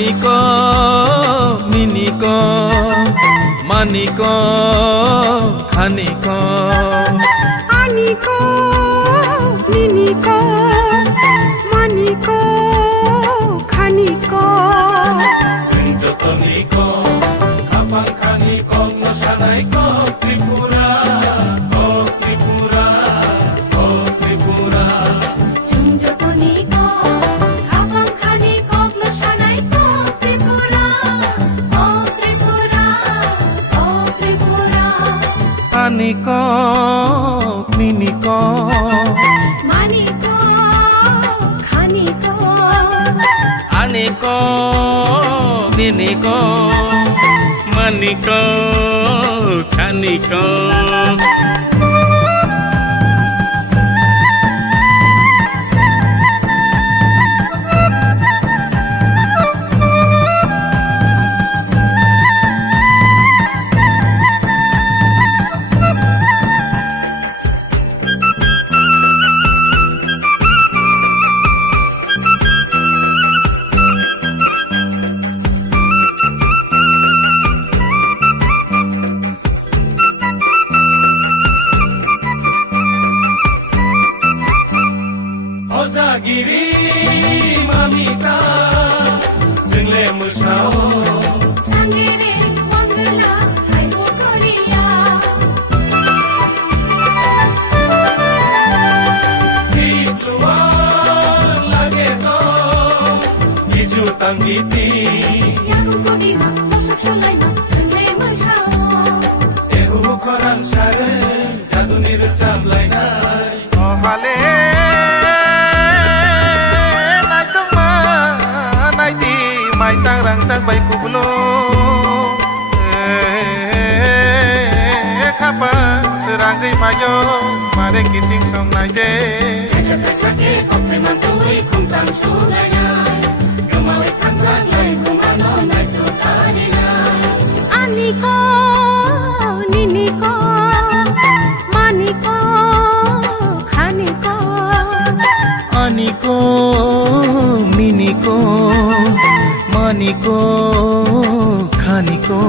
মানিক মিনিক মানিক খানিক আনিক মিনিক মানিক খানিক সিঞ্জতনিক খাপাং খানিক নসানাইক ত্রিপুরা ও ত্রিপুরা ও ত্রিপুরা সিঞ্জতনিক খাপাং খানিক নসানাইক ত্রিপুরা ও ত্রিপুরা ও ত্রিপুরা আনিক মিনিক মানিক খানিক আনিক মিনিক মানিক খানিক Ozagiri mamita Single musao Sangere mangala hai motoriya Sitlua lage to Biju tanggiti Yaku kodima mosak sulai na single musao Ehu koran sare Jadu nirucam lainai Oh hale mai tang rang sang bai kublo khapa serang gai mayo mare kiching som nai de Esa pesa ke kopte manjui kum tang sulai na Gamawe tang lai gumano nai tu tarina Aniko niniko maniko khaniko aniko miniko maniko khaniko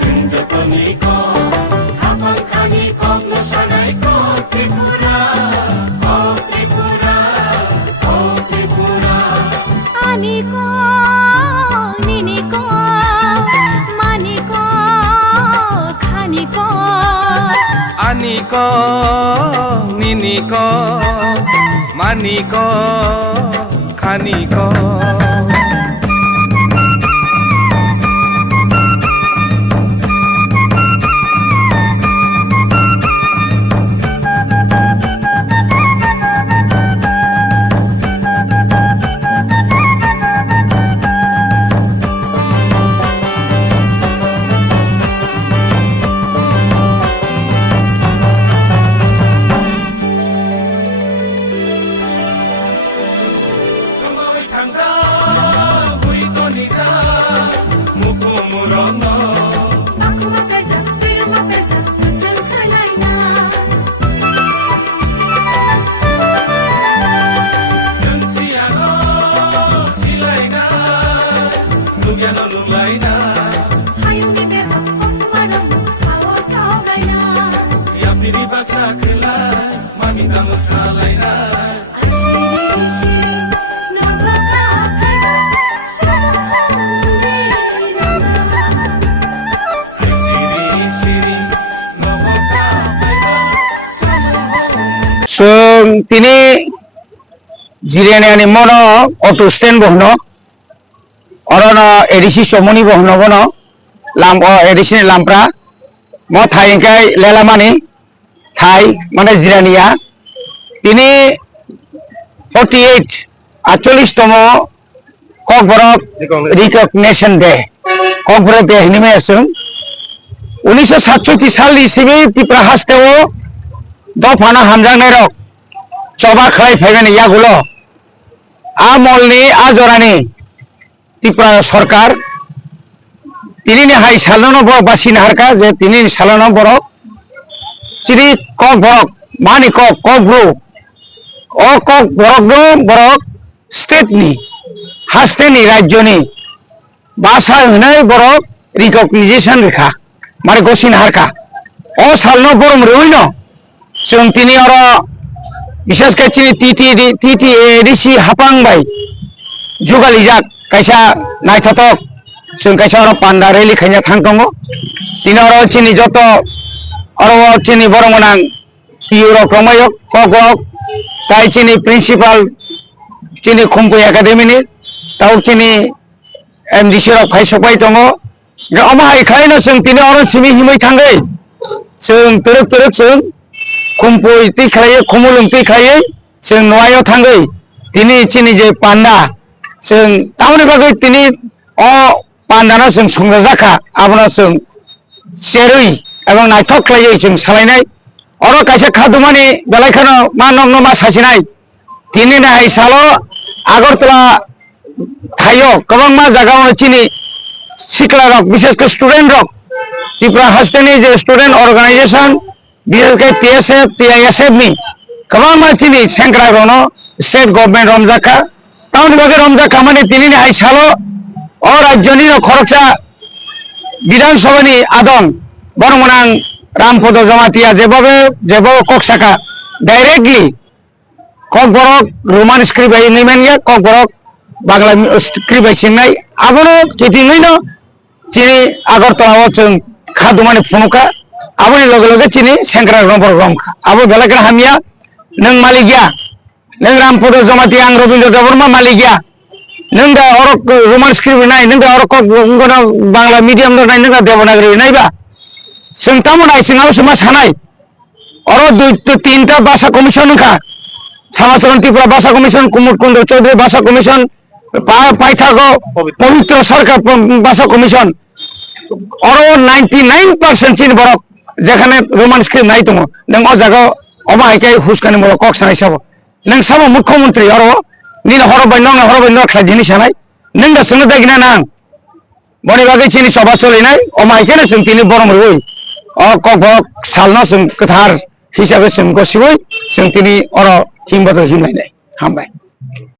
Sinjotoniko Kapang khaniko Nosanaiko Tripura Oh Tripura Oh Tripura Aniko niniko maniko khaniko aniko miniko maniko khaniko Aku mapesa Piru mapesa Kucang kalaina Sensiano silaina Lugiano lulaina Hayung di pero Pokemano Hawo chawgaina Ya piri baksa kelai Mami tamu salaina Ashiri shiri Nabaka Kena তিনি জিরিয়ানি মনো auto stand বহন অরণ ADC চমনি বহন বন লাম ADC লামপ্রা ম থাইকাই লেলামানি থাই মানে জিরানিয়া তিনি 48তম Kokborok recognition day Kokborok day হিনিমে আছে 1967 সাল হিসেবে ত্রিপুরা হাস্তেও দফানা হামজাংনাই রক চবা খাই ফেবেন ইয়াগুলো আমলনি আজরানি ত্রিপুরা সরকার তিনি হাই সালানো বরক বাসি নাহারকা যে তিনি সালানো বরক চিরি কক বরক মানি কক ব্রু ও কক বরক ব্রু বরক স্টেটনি हास्टेनि राज्यनि भाषा होनाय बरक रिकगनाइजेशन रेखा माने गसिन हारका ओ सालनो बरम रइनो जों तिनि और विशेष के टीटी एडीसी हापांबाय जुगालिजाक कैसा नायथाथक जों कैसा और पांडा रैली खायना थांदोंगो तिनि और चिनि जत और चिनि बरमनां इउरप रमायक कगक ताई चिनि प्रिंसिपाल चिनि खुम्पु एकाडेमिनि ताव चिनि एमडीसी रक फायसबाय दङ अमाहाय खायनो जों तिनि और सिमि हिमै थांगै जों तरक जों खुम्पु ति खायो खुमुलुं ति खायो जों नवायाव थांगै तिनि चिनि जे पांडा जों तावनि बागै तिनि अ पांडाना जों संजाजाखा आबना जों सेरै एबं नायथक खालायो जों सालायनाय और कैसे खादुमानि बेलायखानो मा नंनो मा सासिनाय तिनि नाय सालो आगरतला थायो गोबां मा जागावनो चिनि सिखला रक विशेष के स्टूडेंट रक त्रिपुरा हास्टेनि जे स्टूडेंट ऑर्गेनाइजेशन विशेष के टीएसएफ टीआईएसएफ नि गोबां मा चिनि सेंग्रा रनो स्टेट गवर्नमेंट रमजाखा टाउन बागे रमजाखा माने तिनि नाय सालो और राज्यनि खरकसा विधानसभानि आदन बरमनां रामपद जमातिया जेबो कक्साका डायरेक्टली कक बरक रोमान स्क्रिप्ट बायनाय मानिया कक बरक बांला स्क्रिप्ट बायसिनाय आबनो केटिङैनो चिनि आगरतलाव जों खादुमानि फुनुका आबनि लगे लगे चिनि सेंग्रा नम्बर रमखा आबो बेलाग्रा हामिया नों मालिगिया नों रामपद जमाति आं रवीन्द्र देवबर्मा मालिगिया नों दा और रोमान स्क्रिप्ट नाय नों दा और कक बांला मिडियाम नाय नों दा देवनागरी नायबा जों तामोनाय सिङाव समा सानाय और दुइ तीनटा भाषा कमिशन का समाचरण त्रिपुरा भाषा कमिशन कुमुद कुंड चौधरी भाषा कमिशन पाइथागो पवित्र सरकार भाषा कमिशन और 99% चिन बरक जेखाने रोमान स्क्रिप्ट नाय दङ नों अ जागा अमाहायखाय हुस्कानि मल कक सानाय साबो नों साबो मुख्यमंत्री और निन हरबाय नङ खायदिनि सानाय नों दा सोंनो दागिना नां बनि बागै चिनि सभा चलिनाय अमाहायखायनो जों तिनि बरम रइ कक सालनो जों गोथार हिसाबै जों गसिबै जों तिनि और हिमबद हिमलायनाय हामबाय।